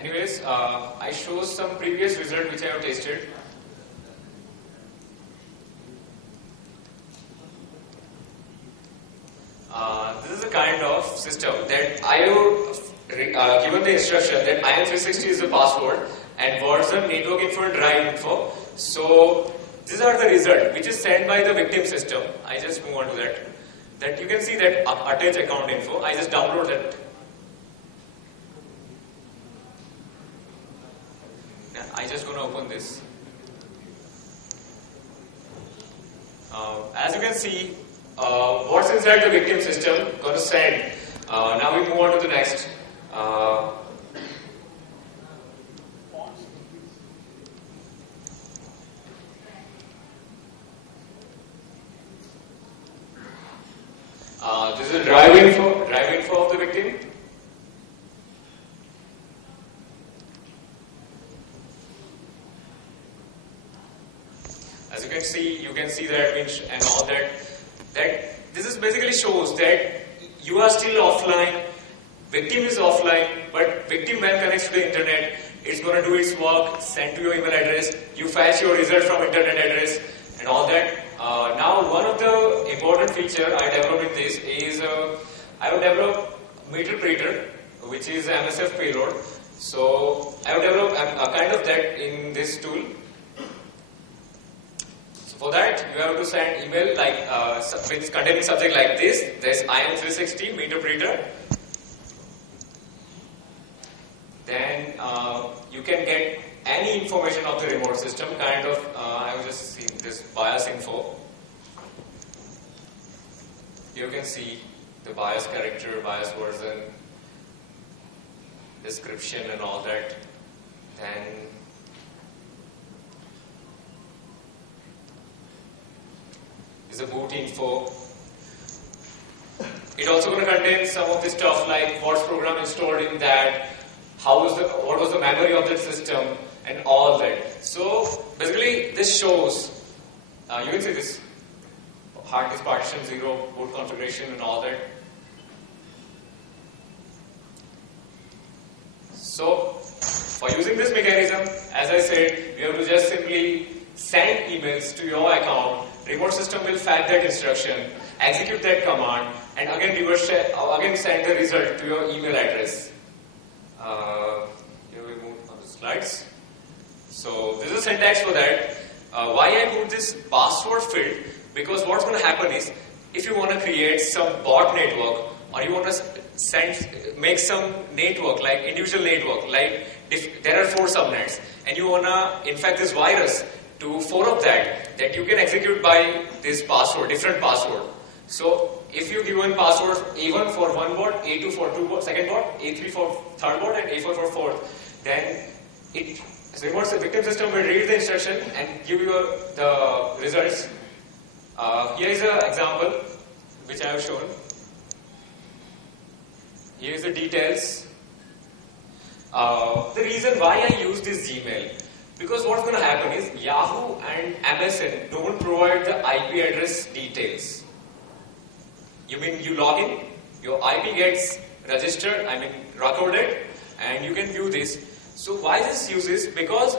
Anyways, I show some previous result which I have tested. This is a kind of system that I have given the instruction that IM360 is the password and version network info and drive info. So these are the result which is sent by the victim system. I just move on to that. That you can see that attach account info. I just download that. Yeah, I just gonna open this. As you can see, what's inside the victim system gonna send. Now we move on to the next. This is drive info of the victim. As you can see that and all that. That this is basically shows that you are still offline, victim is offline, but victim when connects to the internet, it's going to do its work, send to your email address, you fetch your result from internet address and all that. Now one of the important feature I developed in this is I have developed meter which is MSF payload. So I have developed a kind of that in this tool. For that, you have to send email like with containing subject like this. There's IM360 meter. Then you can get any information of the remote system. Kind of, I have just seen this BIOS info. You can see the BIOS character, BIOS version, description, and all that. Then is a boot info. It also going to contain some of the stuff like what's program installed in that, what was the memory of that system, and all that. So basically, this shows. You can see this hard disk partition 0, boot configuration, and all that. So for using this mechanism, as I said, you have to just simply send emails to your account. Remote system will fetch that instruction, execute that command, and again send the result to your email address. Here we move on the slides. So this is syntax for that. Why I put this password field? Because what's going to happen is, if you want to create some bot network, or you want to make some network, like individual network, like if there are 4 subnets, and you want to infect this virus to 4 of that you can execute by this password, different password. So if you give one password A1 for one bot, A2 for second bot, A3 for third bot, and A4 for fourth, then the victim system will read the instruction and give you the results. Here is an example which I have shown. Here is the details. The reason why I use this Gmail, because what's going to happen is Yahoo and MSN don't provide the IP address details. You mean you log in, your IP gets registered, recorded, and you can view this. So why this uses? Because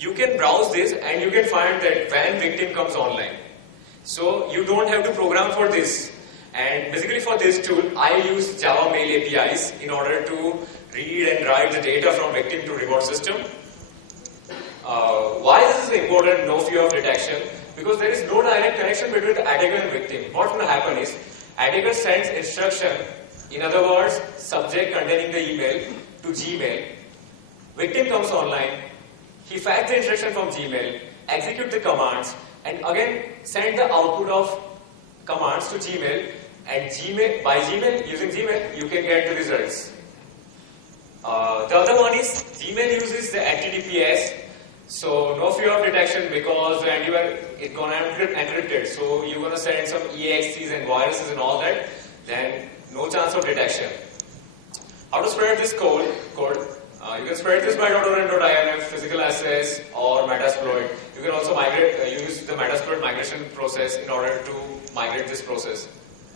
you can browse this and you can find that when victim comes online. So you don't have to program for this. And basically for this tool, I use Java Mail APIs in order to read and write the data from victim to remote system. Why this is important, no fear of detection? Because there is no direct connection between the attacker and victim. What's going to happen is, attacker sends instruction, in other words, subject containing the email to Gmail. Victim comes online, he fetches the instruction from Gmail, execute the commands, and again send the output of commands to Gmail, and using Gmail, you can get the results. The other one is, Gmail uses the HTTPS, so no fear of detection because it's gonna encrypt it. So you're gonna send some EXCs and viruses and all that, then no chance of detection. How to spread this code? You can spread this by .orn.inf, physical access, or Metasploit. You can also use the Metasploit migration process in order to migrate this process.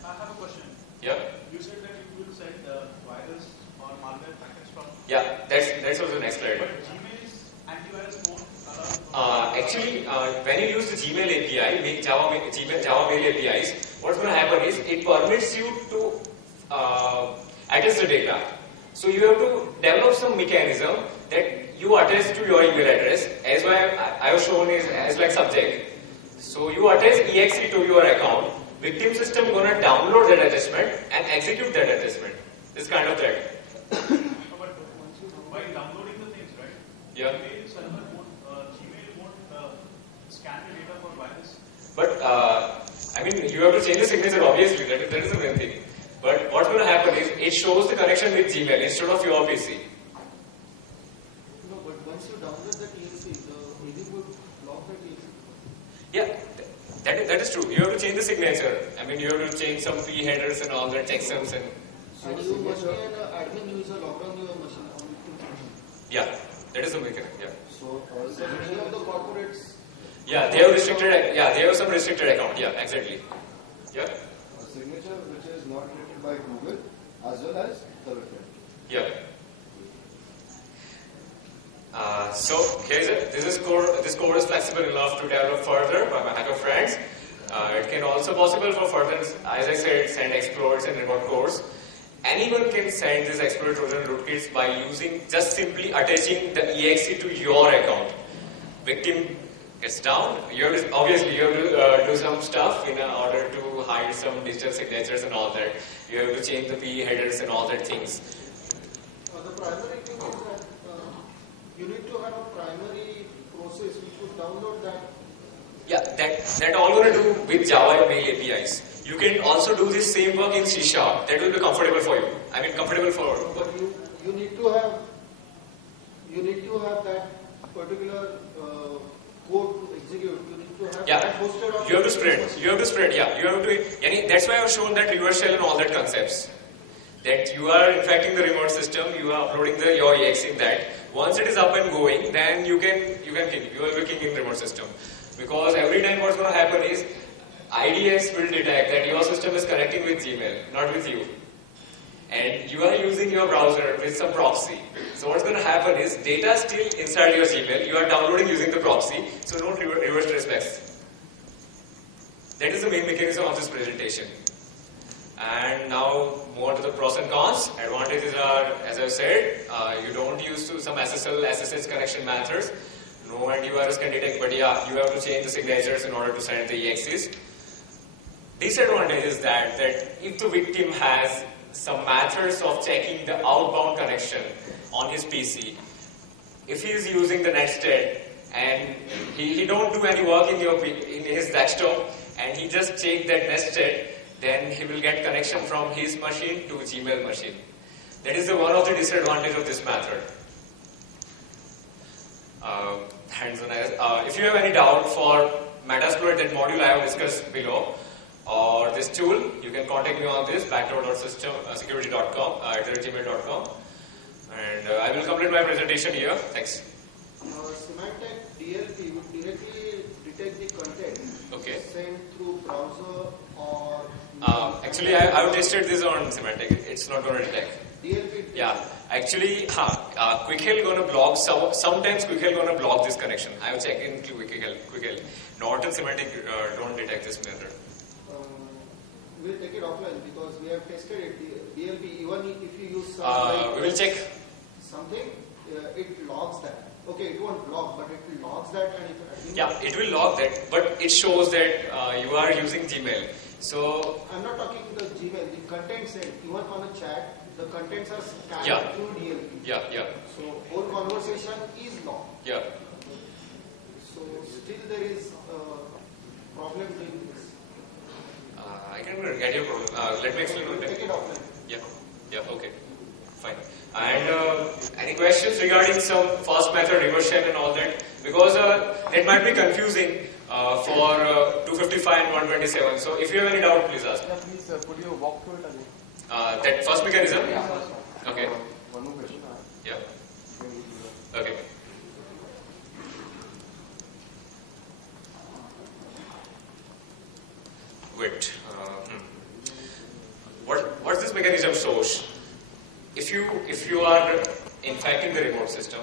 I have a question. Yeah? You said that you will send virus or malware packets from Yeah, that's also the next slide. But Gmail is antivirus won't Actually, when you use the Gmail API, Java Mail APIs, what's going to happen is it permits you to attach the data. So you have to develop some mechanism that you attach to your email address, as I have shown is as like subject. So you attach exe to your account. Victim system gonna download that attachment and execute that attachment. This kind of threat. But by downloading the things, right? Yeah. Gmail won't scan the data for virus. But I mean, you have to change the signature. Obviously, that is the main thing. But what's going to happen is it shows the connection with Gmail instead of your PC. No, but once you download the TLC, the AV would block the TLC. Yeah, that is true. You have to change the signature. I mean, you have to change some P headers and all that checksums and. And you must be an admin user logged on your machine. Yeah, that is the mechanism. Yeah. So many of the corporates. Yeah, they have restricted. Yeah, they have some restricted account. Yeah, exactly. Yeah. A signature which is not created by Google as well as the website. Yeah. So here's it. This code is flexible enough to develop further by my hacker friends. It can also possible for further, as I said, send exploits and remote cores. Anyone can send this exploit Trojan rootkits by using just simply attaching the exe to your account. Victim gets down. Obviously you have to do some stuff in order to hide some digital signatures and all that. You have to change the P headers and all that things. The primary thing is that you need to have a primary process which would download that. Yeah, that all going to do with Java Mail APIs. You can also do this same work in C#. That will be comfortable for you. I mean, comfortable for. But you need to have that particular code to execute. You need to have that hosted on. You have to spread. Yeah, you have to. That's why I've shown that reverse shell and all that concepts. That you are infecting the remote system. You are uploading your exe in that. Once it is up and going, then you can king. You are king in the remote system. Because every time what's going to happen is IDS will detect that your system is connecting with Gmail, not with you. And you are using your browser with some proxy. So what's going to happen is data still inside your Gmail, you are downloading using the proxy, so no reverse respects. That is the main mechanism of this presentation. And now more to the pros and cons. Advantages are, as I said, you don't use some SSL, SSH connection methods. No antivirus can detect, but yeah, you have to change the signatures in order to send the EXEs. Disadvantage is that if the victim has some methods of checking the outbound connection on his PC, if he is using the netsted and he don't do any work in his desktop and he just check that netsted, then he will get connection from his machine to Gmail machine. That is one of the disadvantages of this method. If you have any doubt for Metasploit, that module I have discussed below, or this tool, you can contact me on this backdoor.security.com@gmail.com, and I will complete my presentation here. Thanks. Symantec DLP would directly detect the content sent through browser or. Actually, I have tested this on Symantec. It's not going to detect. DLP. Yeah. Actually, QuickHell gonna block. Sometimes QuickHell gonna block this connection. I have checked in QuickHell. Norton Symantec don't detect this method. We'll take it offline because we have tested it. DLP, even if you use we will check something, it logs that. Okay, it won't log, but it logs that, and it will log that, but it shows that you are using Gmail. So I'm not talking the Gmail. The content sent, even on a chat, the contents are scanned through DLP. Yeah. So whole conversation is logged. Yeah. So still there is a problem in this. I can get your problem. Let me explain one thing. Take it offline. Yeah, okay. Fine. And any questions regarding some first method, reverse shell and all that? Because it might be confusing for 255 and 127. So if you have any doubt, please ask. Yeah, please could you walk through it again? That first mechanism? Yeah. Okay. One more question. Yeah. Okay. Wait. What's this mechanism shows? If you are infecting the remote system,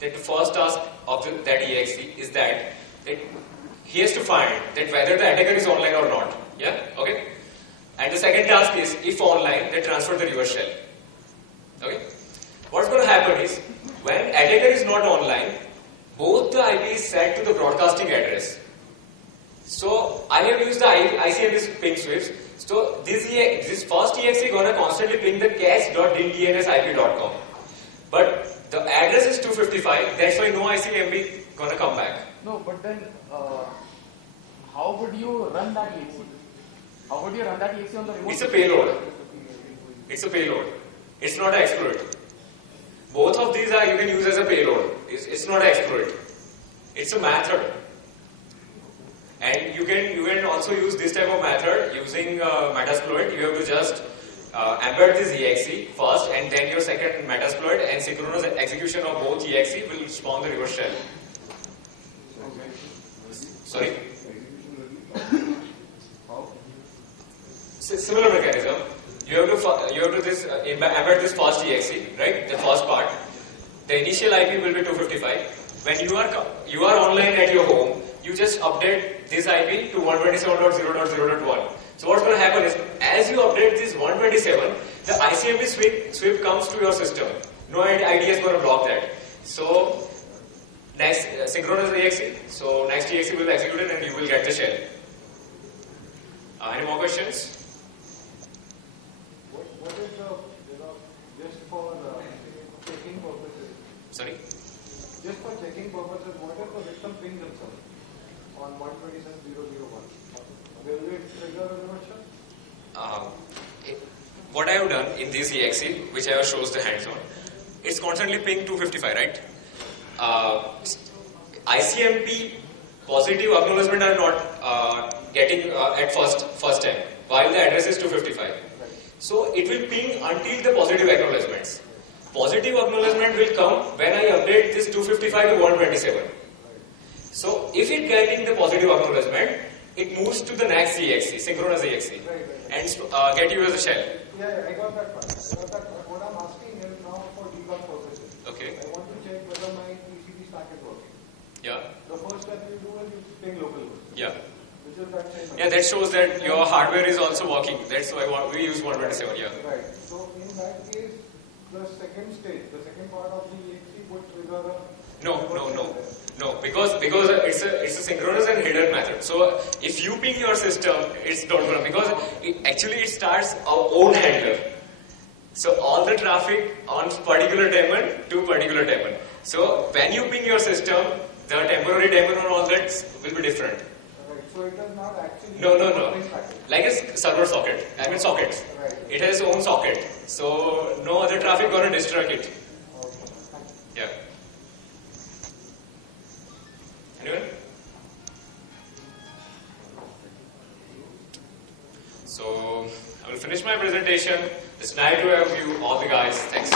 then the first task of that exe is that he has to find that whether the attacker is online or not. Yeah? Okay? And the second task is, if online, then transfer the reverse shell. Okay? What's going to happen is, when attacker is not online, both the IP is set to the broadcasting address. So I have used the ICMP ping sweeps. So this first exe gonna constantly ping the cache.dns.ip.com. But the address is 255, that's why no ICMP gonna come back. No, but then how would you run that exe? How would you run that exe on the remote? It's a payload. It's a payload. It's not an exploit. Both of these are you can use as a payload. It's not an exploit. It's a method. And you can also use this type of method using Metasploit. You have to just embed this exe first, and then your second Metasploit, and synchronous execution of both exe will spawn the reverse shell. Okay. Sorry? Similar mechanism. You have to embed this first exe, right? The first part. The initial IP will be 255. When you are online at your home, you just update this IP to 127.0.0.1. So what's going to happen is, as you update this 127, the ICMP sweep comes to your system. No ID is going to block that. So next synchronous exe. So next exe will be executed and you will get the shell. Any more questions? What is just for checking purposes? Sorry? Just for checking purposes, what if the victim pings himself on 127.0.0.1? Will it trigger a reverse shell? What I have done in this exe, which I shows the hands-on, it's constantly ping 255, right? ICMP positive acknowledgement are not getting at first time, while the address is 255. So it will ping until the positive acknowledgements. Positive acknowledgement will come when I update this 255 to 127. So if it getting the positive acknowledgement, it moves to the next exe, synchronous exe, and get you as a shell. Yeah, I got that part. What I'm asking is now for debug purposes. Okay. I want to check whether my TCP stack is working. Yeah. The first step you do is you ping local host. Yeah. Which is that same. Yeah, that shows that your hardware is also working. That's why we use 127. Yeah. Right. So in that case, the second stage, the second part of the exe would trigger a. No, because it's a synchronous and hidden method. So if you ping your system, it's not gonna, because it starts our own handler. So all the traffic on particular daemon to particular daemon. So when you ping your system, the temporary daemon and all that will be different. Right. So it does not actually. No. Like a server socket. I mean sockets. Right. It has its own socket. So no other traffic gonna distract it. Yeah. Anyone? So I will finish my presentation. It's nice to have you all the guys. Thanks.